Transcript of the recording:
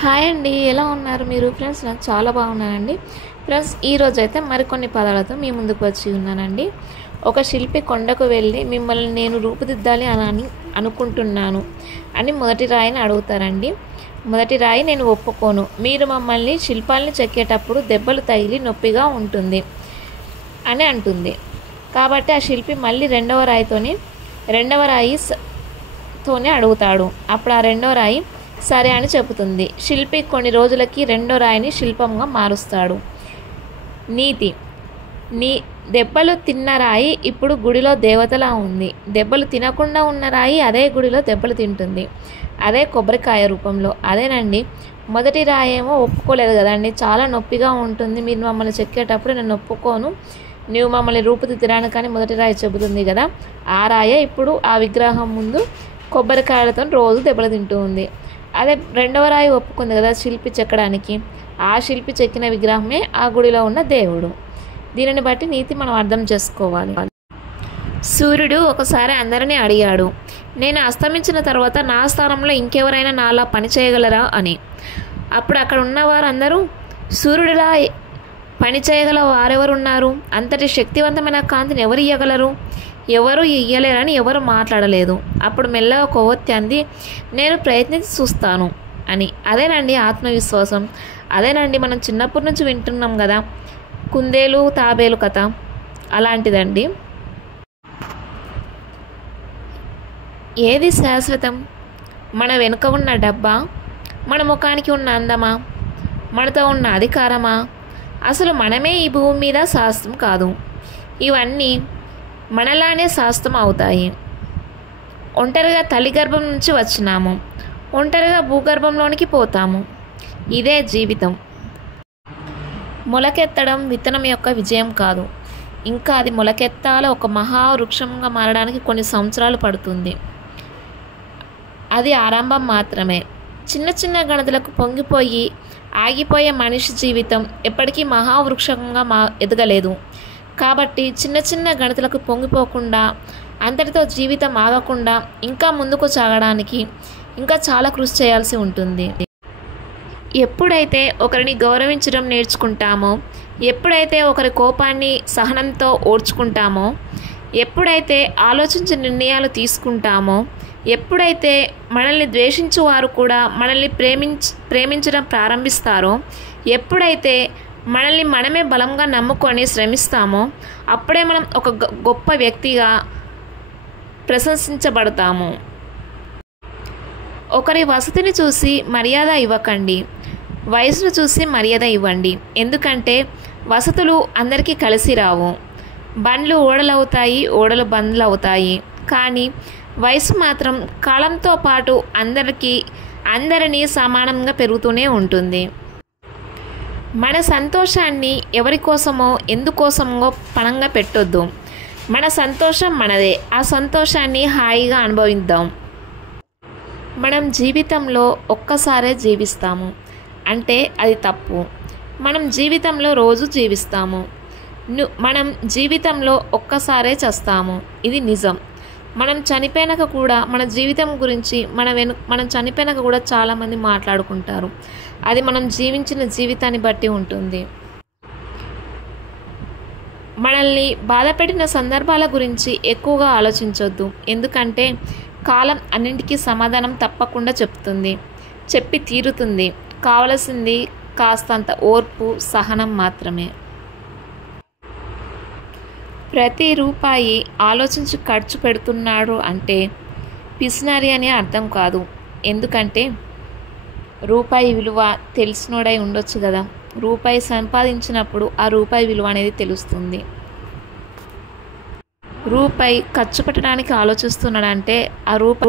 Hi అండి, ఎలా ఉన్నారు మీరు ఫ్రెండ్స్? నేను చాలా బాగున్నానండి ఫ్రెండ్స్. ఈరోజు అయితే మరికొన్ని పదాలతో మీ ముందుకు వచ్చి ఉన్నానండి. ఒక శిల్పి కొండకు వెళ్ళి మిమ్మల్ని నేను రూపుదిద్దాలి అని అనుకుంటున్నాను అని మొదటి రాయిని అడుగుతారండి. మొదటి రాయి, నేను ఒప్పుకోను, మీరు మమ్మల్ని శిల్పాలని చెక్కేటప్పుడు దెబ్బలు తగిలి నొప్పిగా ఉంటుంది అని అంటుంది. కాబట్టి ఆ శిల్పి మళ్ళీ రెండవ రాయితోనే అడుగుతాడు. అప్పుడు ఆ రెండవ రాయి సరే అని చెబుతుంది. శిల్పి కొన్ని రోజులకి రెండో రాయిని శిల్పంగా మారుస్తాడు. నీతి. దెబ్బలు తిన్న రాయి ఇప్పుడు గుడిలో దేవతలా ఉంది. దెబ్బలు తినకుండా ఉన్న రాయి అదే గుడిలో దెబ్బలు తింటుంది, అదే కొబ్బరికాయ రూపంలో. అదేనండి, మొదటి రాయి ఏమో ఒప్పుకోలేదు కదండి, చాలా నొప్పిగా ఉంటుంది, మీరు మమ్మల్ని చెక్కేటప్పుడు నేను ఒప్పుకోను, నువ్వు మమ్మల్ని రూపుదిద్దడానికి కానీ మొదటి రాయి చెబుతుంది కదా. ఆ రాయే ఇప్పుడు ఆ విగ్రహం ముందు కొబ్బరికాయలతో రోజు దెబ్బలు తింటూ ఉంది. అదే రెండవ రాయి ఒప్పుకుంది కదా శిల్పి చెక్కడానికి. ఆ శిల్పి చెక్కిన విగ్రహమే ఆ గుడిలో ఉన్న దేవుడు. దీనిని బట్టి నీతి మనం అర్థం చేసుకోవాలి. సూర్యుడు ఒకసారి అందరినీ అడిగాడు, నేను అస్తమించిన తర్వాత నా స్థానంలో ఇంకెవరైనా నాలా పని చేయగలరా అని. అప్పుడు అక్కడ ఉన్నవారు అందరూ, సూర్యుడిలా పని చేయగల వారెవరున్నారు? అంతటి శక్తివంతమైన కాంతిని ఎవరు ఇయ్యగలరు? ఎవరు ఇయ్యలేరని ఎవరు మాట్లాడలేదు. అప్పుడు మెల్లగా కొవ్వొత్తి అంది, నేను ప్రయత్నించి చూస్తాను అని. అదేనండి ఆత్మవిశ్వాసం. అదేనండి మనం చిన్నప్పటి నుంచి వింటున్నాం కదా, కుందేలు తాబేలు కథ, అలాంటిదండి. ఏది శాశ్వతం? మన వెనుక ఉన్న డబ్బా, మన ముఖానికి ఉన్న అందమా, మనతో ఉన్న అధికారమా? అసలు మనమే ఈ భూమి మీద శాస్త్రం కాదు. ఇవన్నీ మనలానే శాస్త్రం అవుతాయి. ఒంటరిగా తల్లి గర్భం నుంచి వచ్చినాము, ఒంటరిగా భూగర్భంలోనికి పోతాము. ఇదే జీవితం. మొలకెత్తడం విత్తనం యొక్క విజయం కాదు, ఇంకా అది మొలకెత్తాల ఒక మహావృక్షంగా మారడానికి కొన్ని సంవత్సరాలు పడుతుంది. అది ఆరంభం మాత్రమే. చిన్న చిన్న గణతలకు పొంగిపోయి ఆగిపోయే మనిషి జీవితం ఎప్పటికీ మహావృక్షంగా ఎదగలేదు. కాబట్టి చిన్న చిన్న గణతలకు పొంగిపోకుండా, అంతటితో జీవితం ఆగకుండా ఇంకా ముందుకు సాగడానికి ఇంకా చాలా కృషి చేయాల్సి ఉంటుంది. ఎప్పుడైతే ఒకరిని గౌరవించడం నేర్చుకుంటామో, ఎప్పుడైతే ఒకరి కోపాన్ని సహనంతో ఓర్చుకుంటామో, ఎప్పుడైతే ఆలోచించి నిర్ణయాలు తీసుకుంటామో, ఎప్పుడైతే మనల్ని ద్వేషించు వారు కూడా మనల్ని ప్రేమించడం ప్రారంభిస్తారో, ఎప్పుడైతే మనల్ని మనమే బలంగా నమ్ముకొని శ్రమిస్తామో, అప్పుడే మనం ఒక గొప్ప వ్యక్తిగా ప్రశంసించబడతాము. ఒకరి వసతిని చూసి మర్యాద ఇవ్వకండి, వయసును చూసి మర్యాద ఇవ్వండి. ఎందుకంటే వసతులు అందరికీ కలిసి రావు. బండ్లు ఓడలవుతాయి, ఓడలు బండ్లు అవుతాయి. కానీ వయసు మాత్రం కాలంతో పాటు అందరినీ సమానంగా పెరుగుతూనే ఉంటుంది. మన సంతోషాన్ని ఎవరి కోసమో ఎందుకోసమో పణంగా పెట్టొద్దు. మన సంతోషం మనదే, ఆ సంతోషాన్ని హాయిగా అనుభవిద్దాం. మనం జీవితంలో ఒక్కసారే జీవిస్తాము అంటే అది తప్పు. మనం జీవితంలో రోజు జీవిస్తాము. మనం జీవితంలో ఒక్కసారే చస్తాము, ఇది నిజం. మనం చనిపోయినాక కూడా మన జీవితం గురించి మనం చనిపోయినాక కూడా చాలామంది మాట్లాడుకుంటారు. అది మనం జీవించిన జీవితాన్ని బట్టి ఉంటుంది. మనల్ని బాధపెట్టిన సందర్భాల గురించి ఎక్కువగా ఆలోచించొద్దు. ఎందుకంటే కాలం అన్నింటికీ సమాధానం తప్పకుండా చెప్పి తీరుతుంది. కావలసింది కాస్తంత ఓర్పు, సహనం మాత్రమే. ప్రతి రూపాయి ఆలోచించి ఖర్చు పెడుతున్నాడు అంటే పిసినారి అని అర్థం కాదు. ఎందుకంటే రూపాయి విలువ తెలిసినోడై ఉండొచ్చు కదా. రూపాయి సంపాదించినప్పుడు ఆ రూపాయి విలువ అనేది తెలుస్తుంది. రూపాయి ఖర్చు పెట్టడానికి ఆలోచిస్తున్నాడంటే ఆ రూపాయి